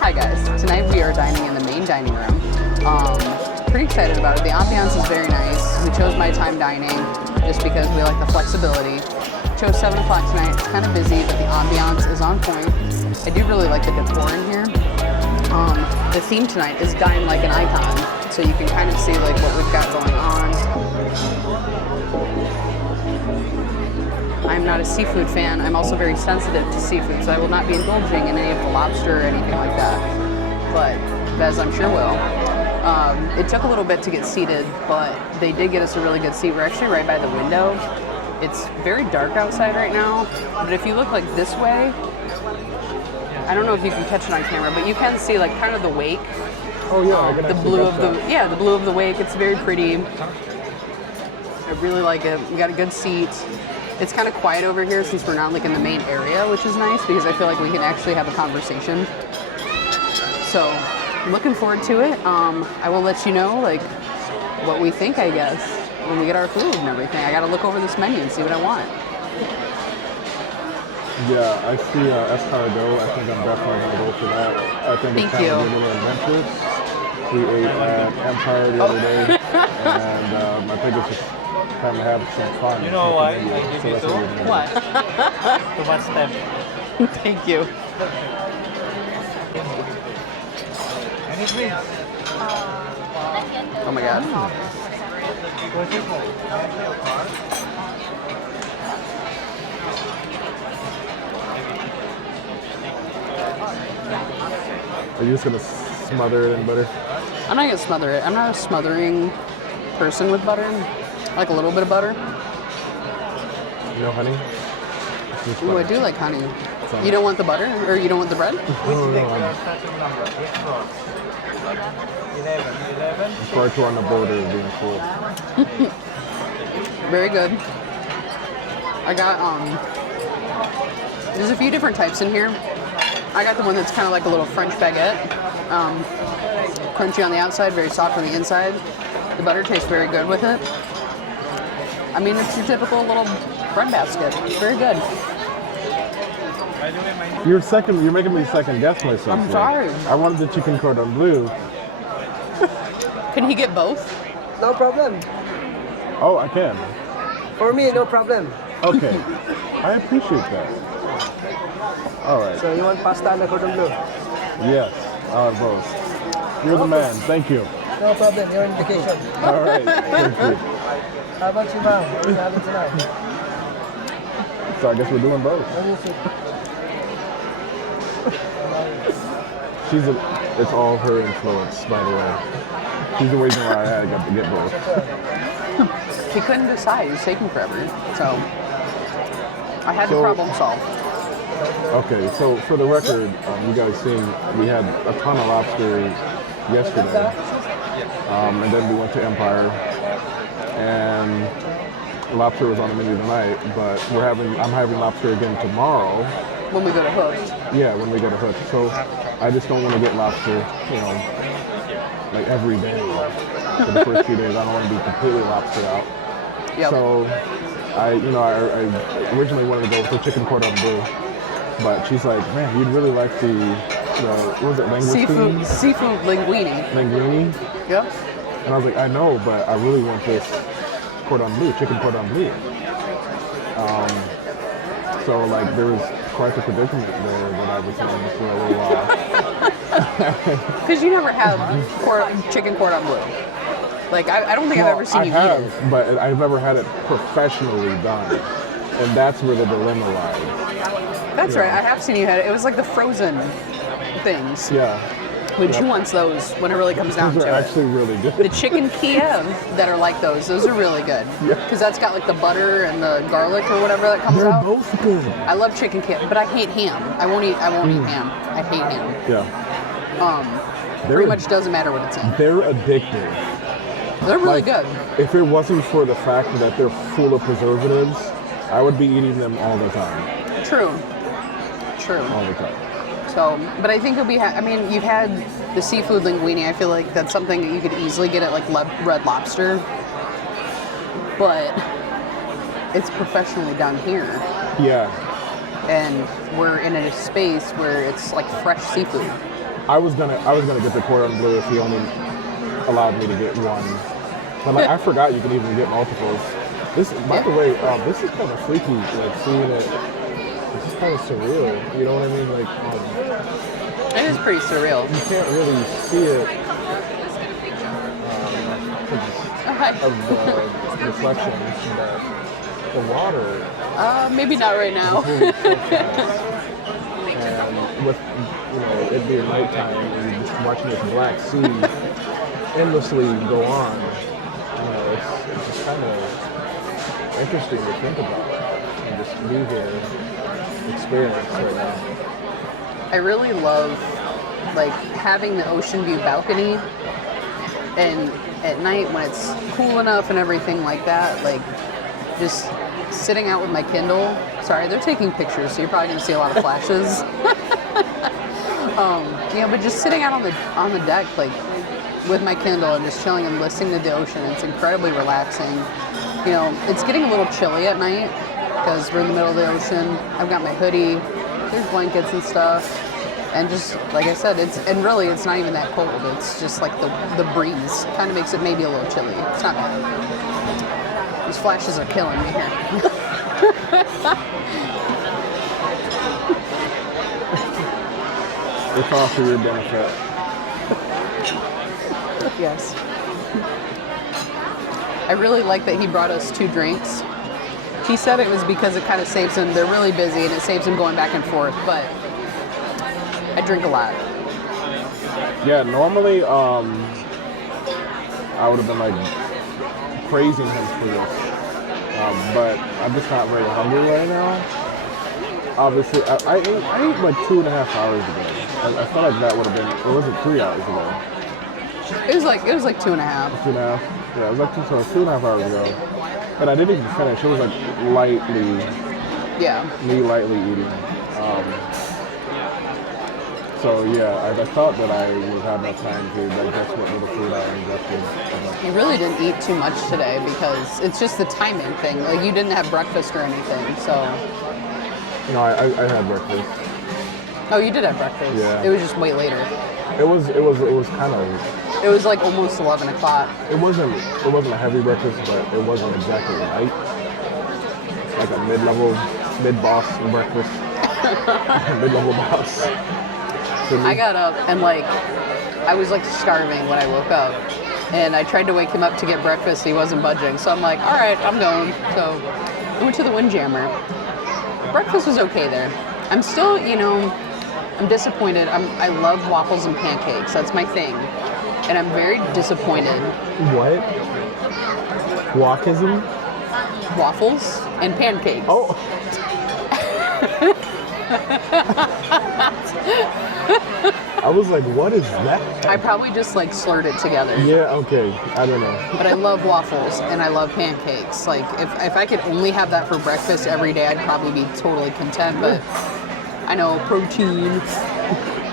Hi guys, tonight we are dining in the main dining room. Pretty excited about it. The ambiance is very nice. We chose my time dining just because we like the flexibility. Chose 7 o'clock tonight. It's kind of busy, but the ambiance is on point. I do really like the decor in here. The theme tonight is Dine Like an Icon, so you can kind of see like what we've got going on. I'm not a seafood fan. I'm also very sensitive to seafood, so I will not be indulging in any of the lobster or anything like that. But Bez, I'm sure will. It took a little bit to get seated, but they did get us a really good seat. We're actually right by the window. It's very dark outside right now, but if you look like this way, I don't know if you can catch it on camera, but you can see like kind of the wake. Oh yeah, the blue of the blue of the wake. It's very pretty. I really like it. We got a good seat. It's kind of quiet over here since we're not like in the main area, which is nice because I feel like we can actually have a conversation. So, looking forward to it. I will let you know like what we think, I guess, when we get our food and everything. I got to look over this menu and see what I want. Yeah, I see escargot. I think I'm definitely gonna go for that. I think it's kind of a little adventurous. We ate at Empire the other day, and I think it's just time to have some fun. You know why I give you two? What? Too much time. Thank you. Anything? Oh my god. Are you just gonna smother it in butter? I'm not gonna smother it. I'm not a smothering person with butter. I like a little bit of butter. No honey? Ooh, I do like honey. You don't want the butter? Or you don't want the bread? I'm far too on the border of being full. Very good. I got, there's a few different types in here. I got the one that's kind of like a little French baguette. Crunchy on the outside, very soft on the inside. The butter tastes very good with it. I mean, it's your typical little bread basket. It's very good. You're making me second guess myself. I'm sorry. I wanted the chicken cordon bleu. Can he get both? No problem. Oh, I can. For me, no problem. Okay. I appreciate that. All right. So you want pasta and cordon bleu? Yes, both. You're the man. Thank you. No problem. You're on vacation. All right. Thank you. How about you, ma'am? What are you having tonight? So I guess we're doing both. What do you think? It's all her influence, by the way. She's the reason why I got to get both. He couldn't decide. He's taking forever. So I had the problem solved. Okay, so for the record, you guys seen we had a ton of lobster yesterday, and then we went to Empire, and lobster was on the menu tonight. But I'm having lobster again tomorrow. When we go to Hooked. Yeah, when we go to Hooked. So I just don't want to get lobster, like every day for the first few days. I don't want to be completely lobster out. Yep. So I originally wanted to go with the chicken cordon bleu, but she's like, man, you'd really like the what was it, langoustine? Seafood linguine. Linguine? Yep. And I was like, I know, but I really want this cordon bleu, chicken cordon bleu. So like there was quite the predicament there that I was in for a little while. Because you never have chicken cordon bleu. Like, I don't think I've ever seen you eat it. I have, but I've never had it professionally done. And that's where the dilemma lies. That's right. I have seen you had it. It was like the frozen things. Yeah. Which who wants those when it really comes down Those to are it? actually really good. The chicken Kiev that are like those are really good. Yeah. Because that's got like the butter and the garlic or whatever that comes They're out. both good. I love chicken Kiev, but I hate ham. I won't eat ham. I hate ham. Yeah. Pretty much doesn't matter what it's in. They're addictive. They're really Like, good. If it wasn't for the fact that they're full of preservatives, I would be eating them all the time. True. All the time. So, but I think it'll be. I mean, you've had the seafood linguine. I feel like that's something that you could easily get at like Red Lobster, but it's professionally done here, Yeah. and we're in a space where it's like fresh seafood. I was gonna get the cordon bleu if he only allowed me to get one, but like, I forgot you can even get multiples. This, by the way, this is kind of freaky. Like seeing it, this is kind of surreal. You know what I mean? Like, It is pretty surreal. you can't really see it Okay. of the reflections, but the water Maybe not right now. is moving so fast. And with it being nighttime and you're just watching this black sea endlessly go on, it's just kind of interesting to think about and just be here, experience right now. I really love like having the ocean view balcony, and at night when it's cool enough and everything like that, like just sitting out with my Kindle. Sorry, they're taking pictures, so you're probably gonna see a lot of flashes. But just sitting out on the deck, like with my Kindle and just chilling and listening to the ocean, it's incredibly relaxing. It's getting a little chilly at night because we're in the middle of the ocean. I've got my hoodie, there's blankets and stuff, and just like I said, it's not even that cold. It's just like the breeze kind of makes it maybe a little chilly. It's not bad. These flashes are killing me here. It's all for your benefit. Yes. I really like that he brought us 2 drinks. He said it was because it kind of saves him. They're really busy and it saves him going back and forth, but I drink a lot. Yeah, normally I would have been like praising him for this, but I'm just not very hungry right now. Obviously, I ate like 2.5 hours ago. I felt like that would have been, or was it 3 hours ago? It was like 2.5. 2.5? Yeah, it was like 2.5 hours ago. And I didn't even finish. It was like me lightly eating. So yeah, I thought that I would have enough time to digest what little food I ingested. You really didn't eat too much today because it's just the timing thing. Like you didn't have breakfast or anything, so. No, I had breakfast. Oh, you did have breakfast. Yeah. It was just way later. It was kind of. It was like almost 11 o'clock. It wasn't a heavy breakfast, but it wasn't exactly light. Like a mid-boss breakfast. Mid-level boss. I got up and like I was like starving when I woke up, and I tried to wake him up to get breakfast. He wasn't budging, so I'm like, all right, I'm going. So I went to the Windjammer. Breakfast was okay there. I'm still, I'm disappointed. I love waffles and pancakes. That's my thing, and I'm very disappointed. What? Walkism? Waffles and pancakes. Oh. I was like, what is that? I probably just like slurred it together. Yeah, okay. I don't know. But I love waffles and I love pancakes. Like if I could only have that for breakfast every day, I'd probably be totally content. But I know, protein.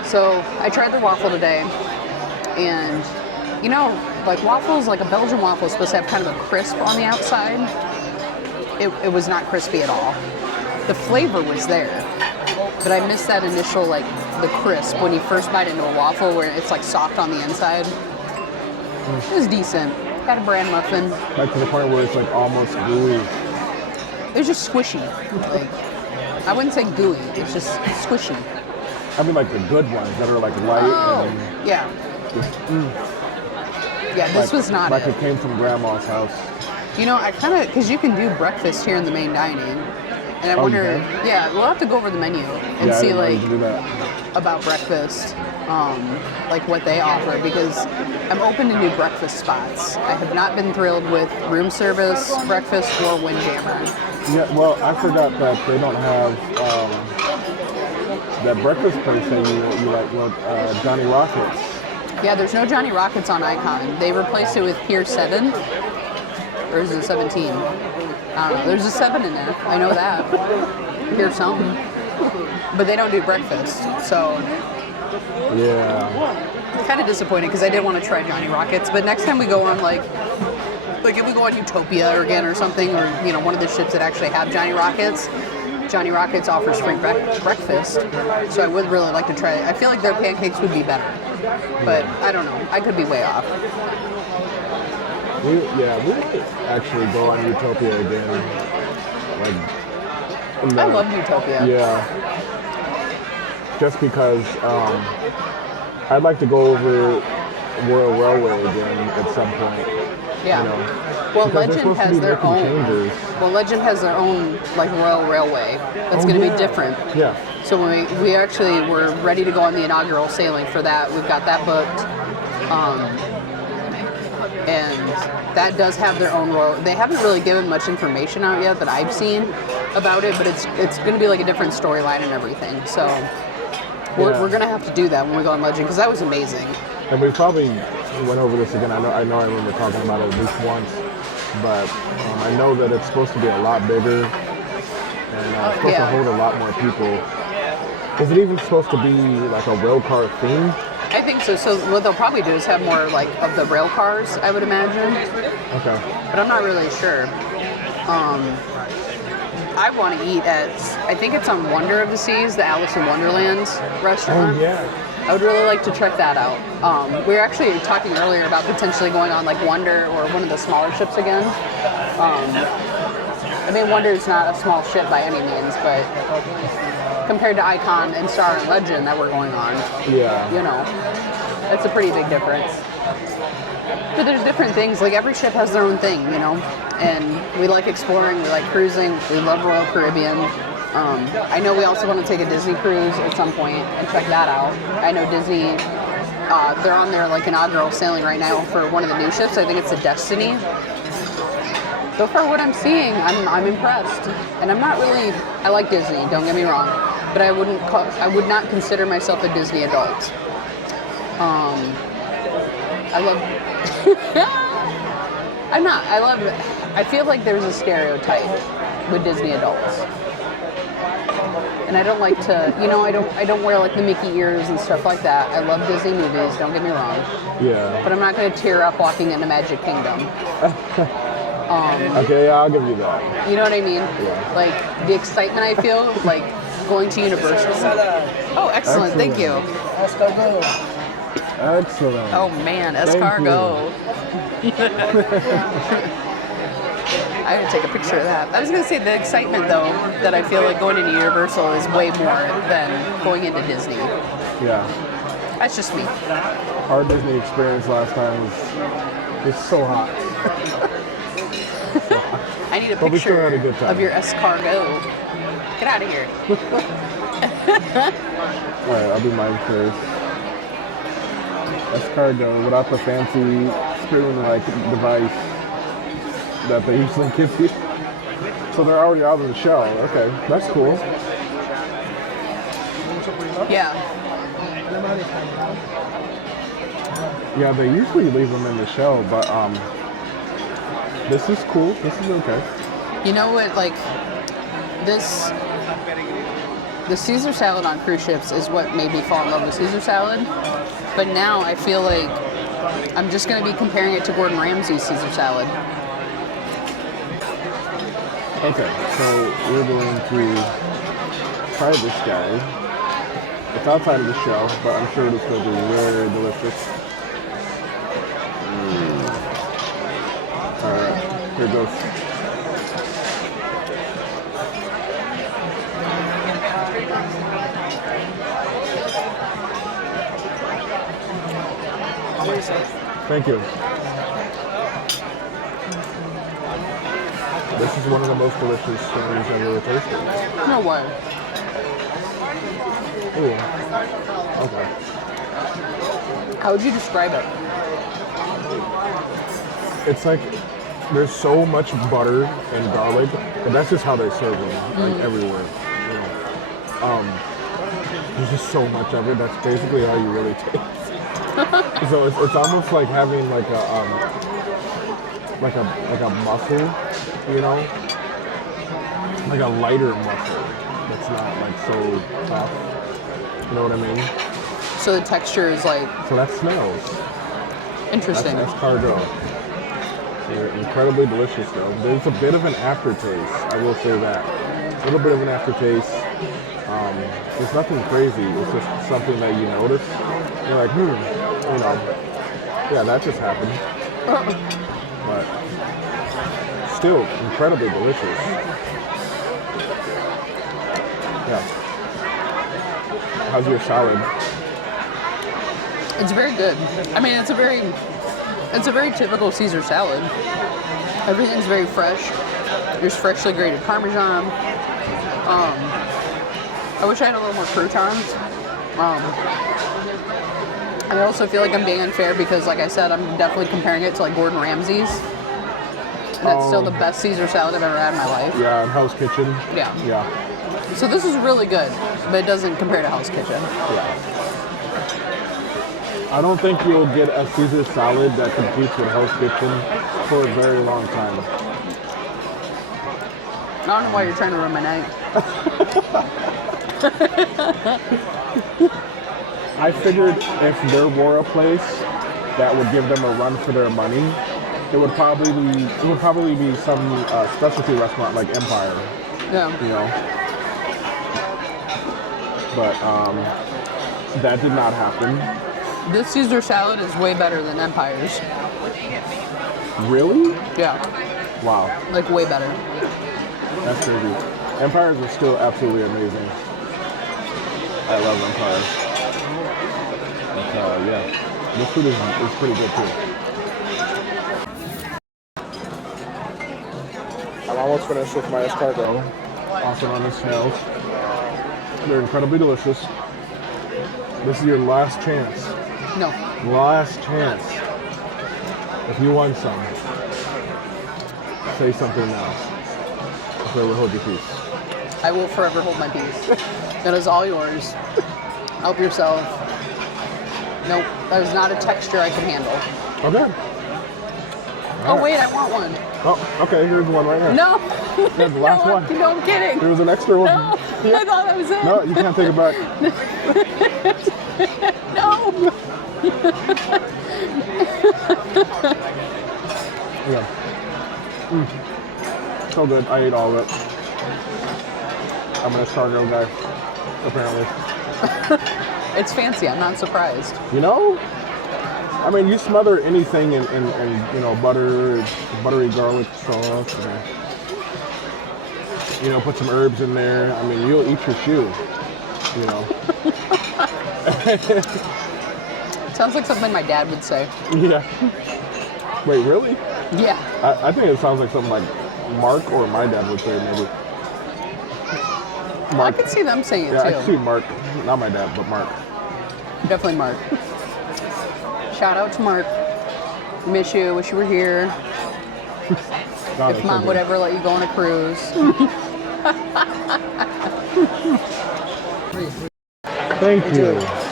So I tried the waffle today, and like waffles, like a Belgian waffle is supposed to have kind of a crisp on the outside. It was not crispy at all. The flavor was there, but I missed that initial, like, the crisp when you first bite into a waffle where it's, like, soft on the inside. It was decent. Had a bran muffin. Like to the point where it's, like, almost gooey. It was just squishy. Like, I wouldn't say gooey. It's just squishy. I mean, like, the good ones that are, like, light and... Yeah. Just, Yeah, this was not like it. It came from Grandma's house. I kind of, because you can do breakfast here in the main dining. And I wonder, you can? yeah, we'll have to go over the menu and see, like, about breakfast. like what they offer, because I'm open to new breakfast spots. I have not been thrilled with room service breakfast or Windjammer. Yeah, well, I forgot that they don't have that breakfast place that you like, Johnny Rockets. Yeah, there's no Johnny Rockets on Icon. They replaced it with Pier 7. Or is it 17? I don't know. There's a 7 in there. I know that. Pier something. But they don't do breakfast. So Yeah. kind of disappointed because I did want to try Johnny Rockets. But next time we go on like if we go on Utopia again or something, or one of the ships that actually have Johnny Rockets offers free breakfast. So I would really like to try it. I feel like their pancakes would be better. But I don't know. I could be way off. We actually go on Utopia again. I love Utopia. Yeah. Just because I'd like to go over Royal Railway again at some point. Yeah. Well, Legend has their own. Changes. Well, Legend has their own like Royal Railway. That's going to be different. Yeah. So when we actually were ready to go on the inaugural sailing for that. We've got that booked. And that does have their own royal. They haven't really given much information out yet that I've seen about it, but it's going to be like a different storyline and everything. So we're going to have to do that when we go on Legend, because that was amazing. And we probably went over this again. I remember talking about it at least once, but I know that it's supposed to be a lot bigger and supposed to hold a lot more people. Is it even supposed to be like a rail car theme? I think so. So what they'll probably do is have more like of the rail cars, I would imagine. Okay. But I'm not really sure. I want to eat at, I think it's on Wonder of the Seas, the Alice in Wonderland restaurant. Oh, yeah. I would really like to check that out. We were actually talking earlier about potentially going on like Wonder or one of the smaller ships again. I mean, Wonder is not a small ship by any means, but compared to Icon and Star and Legend that we're going on, that's a pretty big difference. But there's different things, like every ship has their own thing, and we like exploring, we like cruising, we love Royal Caribbean. I know we also want to take a Disney cruise at some point and check that out. I know Disney, they're on their like inaugural sailing right now for one of the new ships. I think it's the Destiny. So far what I'm seeing, I'm impressed. And I'm not really, I like Disney, don't get me wrong, but I would not consider myself a Disney adult. I feel like there's a stereotype with Disney adults. And I don't like to, I don't wear like the Mickey ears and stuff like that. I love Disney movies, don't get me wrong. Yeah. But I'm not going to tear up walking into Magic Kingdom. Okay, yeah, I'll give you that. You know what I mean? Yeah. Like the excitement I feel, like going to Universal. Oh, excellent. Thank you. Escargot. Excellent. Oh man, escargot. I would take a picture of that. I was going to say the excitement though that I feel like going into Universal is way more than going into Disney. Yeah. That's just me. Our Disney experience last time was so hot. I need a But we still picture had a good time. of your escargot. Get out of here. All right, I'll do mine first. Escargot without the fancy spoon-like device that they usually give you. So they're already out of the shell. Okay, that's cool. Yeah. Yeah, they usually leave them in the shell, but this is cool. This is okay. You know what, like, the Caesar salad on cruise ships is what made me fall in love with Caesar salad. But now I feel like I'm just going to be comparing it to Gordon Ramsay's Caesar salad. Okay, so we're going to try this guy. It's outside of the shell, but I'm sure it's going to be very delicious. Alright, here goes. Thank you. This is one of the most delicious things I've ever tasted. No way. Ooh. Okay. How would you describe it? It's like there's so much butter and garlic, and that's just how they serve them, like everywhere. You know, there's just so much of it. That's basically how you really taste. So it's almost like having like a mussel, you know, like a lighter mussel. That's not like so tough. You know what I mean? So the texture is like So that's snails. interesting. That's escargot. They're incredibly delicious though. There's a bit of an aftertaste, I will say that. A little bit of an aftertaste. It's nothing crazy, it's just something that you notice. You're like, you know, yeah, that just happened. But still incredibly delicious. Yeah. How's your salad? It's very good. I mean, it's a very typical Caesar salad. Everything's very fresh. There's freshly grated Parmesan. I wish I had a little more croutons. I also feel like I'm being unfair because, like I said, I'm definitely comparing it to like Gordon Ramsay's. And that's still the best Caesar salad I've ever had in my life. Yeah, Hell's Kitchen. Yeah. Yeah. So this is really good, but it doesn't compare to Hell's Kitchen. Yeah. I don't think you'll get a Caesar salad that competes with Hell's Kitchen for a very long time. I don't know why you're trying to ruin my night. I figured if there were a place that would give them a run for their money, it would probably be some specialty restaurant like Empire, Yeah. you know. But that did not happen. This Caesar salad is way better than Empire's. Really? Yeah. Wow, Like way better. that's crazy. Empires are still absolutely amazing. I love Empire. But, yeah, this food is pretty good too. I'm almost finished with my escargot, also known as snails. They're incredibly delicious. This is your last chance. No. Last chance. If you want some, say something now. Forever hold your peace. I will forever hold my peace. That is all yours. Help yourself. Nope. That is not a texture I can handle. Okay. Oh, wait, I want one. Oh, okay, here's one right here. No. That's the last No, one. No, I'm kidding. There was an extra one. No. I thought that was it. No, you can't take it back. No. Yeah. So good. I ate all of it. I'm an escargot guy, apparently. It's fancy. I'm not surprised. You know? I mean, you smother anything in you know, butter, buttery garlic sauce, and, you know, put some herbs in there. I mean, you'll eat your shoe, you know. Sounds like something my dad would say. Yeah. Wait, really? Yeah. I think it sounds like something like Mark or my dad would say, maybe. I could see them saying it Yeah, I too. can see Mark. Not my dad, but Mark. Definitely Mark. Shout out to Mark. Miss you. Wish you were here. God, If that's Mom so would good. ever let you go on a cruise. Thank you.